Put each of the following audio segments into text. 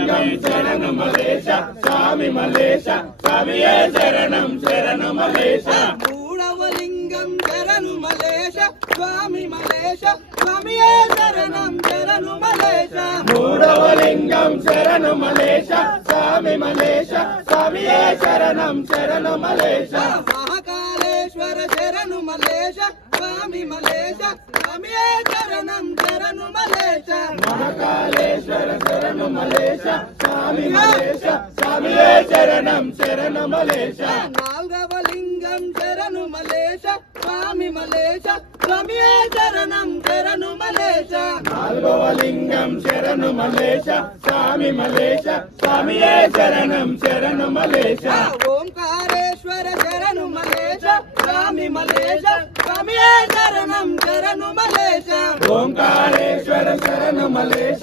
మలేశ. స్వామి మలేశ స్వామియే శరణం శరణు మలేశ. మూడవలింగం శరణు మలేశ స్వామి మలేశ స్వామియే శరణం శరణు మలేశ. మూడవలింగం శరణు మలేశ స్వామి మలేశ స్వామియే శరణం శరణు మలేశ. మహాకాళేశ్వర శరణు మలేశ స్వామి మలేశ స్వామియే శరణం శరణు మలేశ. మహాకాళేశ్వర శరణు మలేశ స్వామి మలేశ స్వామియే శరణం శరణు మలేశ నాలుగవ లింగం శరణు మలేశ స్వామి మలేశ స్వామియే శరణం శరణు మలేశ నాలుగవ లింగం శరణు మలేశ స్వామి మలేశ స్వామియే శరణం శరణు మలేశ ఓంకారేశ్వర శరణు మలేశ స్వామి మలేశ స్వామియే శరణం శరణు మలేశ ఓంకారేశ్వర శరణు మలేశ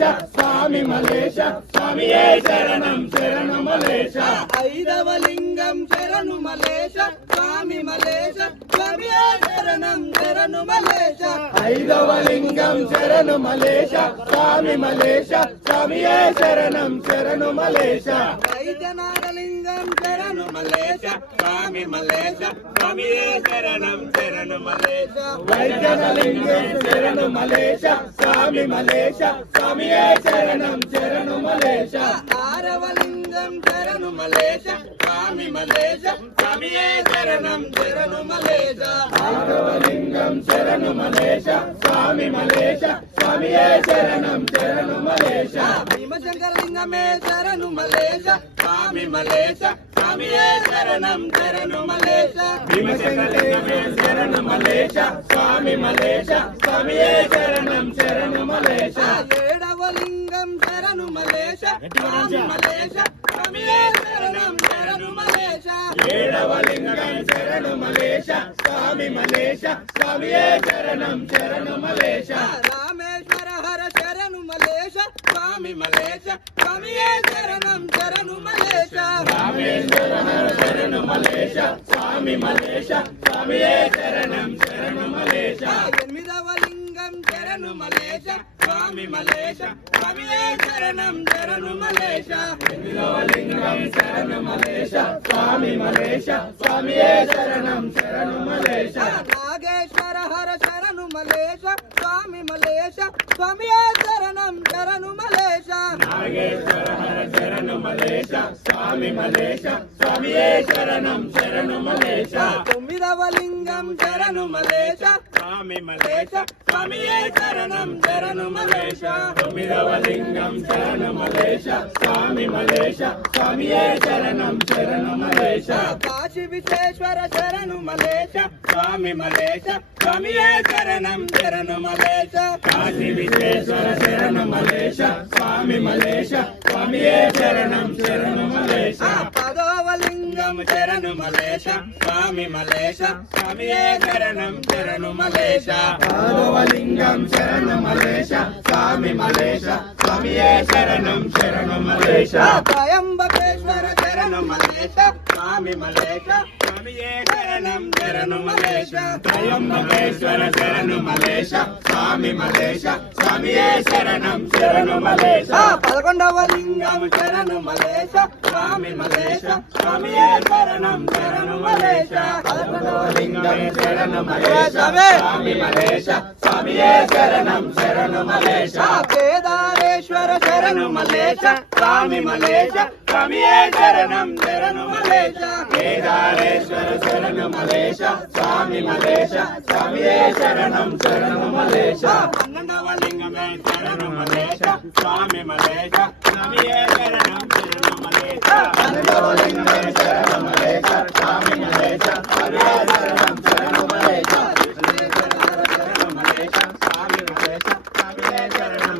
స్వామి మలేశ స్వామియే శరణం శరణు మలేశ. ఐదవ లింగం శరణు మలేశ స్వామి మలేశ స్వామియే శరణం శరణు మలేశ. ఐదవ లింగం శరణు మలేశ స్వామి మలేశ స్వామియే శరణం శరణు మలేశ. వైద్యనాథలింగం శరణు మలేశ స్వామి మలేశ స్వామియే శరణం శరణు మలేశ. వైద్యనలింగం శరణు మలేశ స్వామి మలేశ స్వామియే శరణం. శరణు మలేశ ఆరవ లింగం శరణు మలేశ స్వామి మలేశ స్వామియే శరణం శరణు మలేశ ఆరవ లింగం శరణు మలేశ స్వామి మలేశ స్వామియే శరణం శరణు మలేశ భీమశంకర లింగమే శరణు మలేశ స్వామి మలేశ స్వామియే శరణం శరణు మలేశ భీమశంకరలింగమే శరణు మలేశ స్వామి మలేశ స్వామియే శరణం శరణు మలేశ ఏడవ లింగం శరణు మలేశ స్వామి మలేశ శరణం శరణు మలేశ. ఏడవ లింగం శరణు మలేశ స్వామి మలేశ స్వామియే శరణం శరణు మలేశ. రామేశ్వర హర శరణు మలేశ స్వామి మలేశ స్వామియే శరణం శరణు మలేశ. రామేశ్వర హర శరణు మలేశ స్వామి మలేశ స్వామియే శరణం శరణు మలేశ. ఎనిమిదవ లింగం శరణు మలేశ స్వామి మలేశ స్వామియే శరణం శరణు ఎనిమిదవ లింగం శరణు మలేశ స్వామి మలేశ స్వామియే శరణం శరణు మలేశ నాగేశ్వర హర శరణు మలేశ స్వామి మలేశ స్వామియే శరణం శరణు మలేశ నాగేశ్వర హర శరణు మలేశ స్వామి మలేశ స్వామియే శరణం శరణు మలేశ తొమ్మిదవ లింగం శరణు మలేశ స్వామి మలేశ స్వామియే శరణం శరణు మలేశ తొమ్మిదవ లింగం శరణు మలేశ స్వామి మలేశ స్వామియే శరణం శరణు మలేశ కాశీ విశ్వేశ్వర శరణు మలేశ స్వామి మలేశ స్వామియే శరణం శరణు మలేశ కాశీ విశ్వేశ్వర శరణు మలేశ స్వామి మలేశ స్వామియే శరణం శరణు మలేశ శరణు మలేశ స్వామి మలేశ స్వామియే శరణం శరణు మలేశ ఆరవ లింగం శరణు మలేశ స్వామి మలేశ స్వామియే శరణం శరణు మలేశ త్రయంబకేశ్వర శరణు మలేశ స్వామి మలేశ స్వామియే శరణం శరణు మలేశ త్రయంబకేశ్వర శరణు మలేశ స్వామి మలేశ స్వామియే శరణం శరణు మలేశ పదకొండవ లింగం శరణు మలేశ స్వామి మలేశ స్వామియే శరణం శరణు మలేశ పదకొండవ లింగం శరణు మలేశ స్వామి. మలేశ స్వామియే శరణం శరణు మలేశ కేదారేశ్వర శరణు మలేశ స్వామి మలేశ స్వామియే శరణం శరణు మలేశ కేదారేశ్వర శరణు మలేశ స్వామి మలేశ స్వామియే శరణం శరణు మలేశ పన్నెండవ లింగమే శరణు మలేశ స్వామి మలేశ స్వామియే శరణం శరణు మలేశ పన్నెండవ లింగం శరణు మలేశ స్వామి మలేశ స్వామియే శరణం శరణు మలేశ శరణు మలేశ స్వామి మలేశ స్వామియే శరణం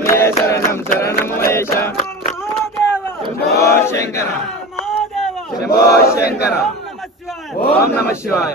స్వామియే శరణం శరణు మలేశ స్వామియే శరణం శరణు మలేశ శంభో శంకర. శంభో శంకర ఓం నమ శివాయ.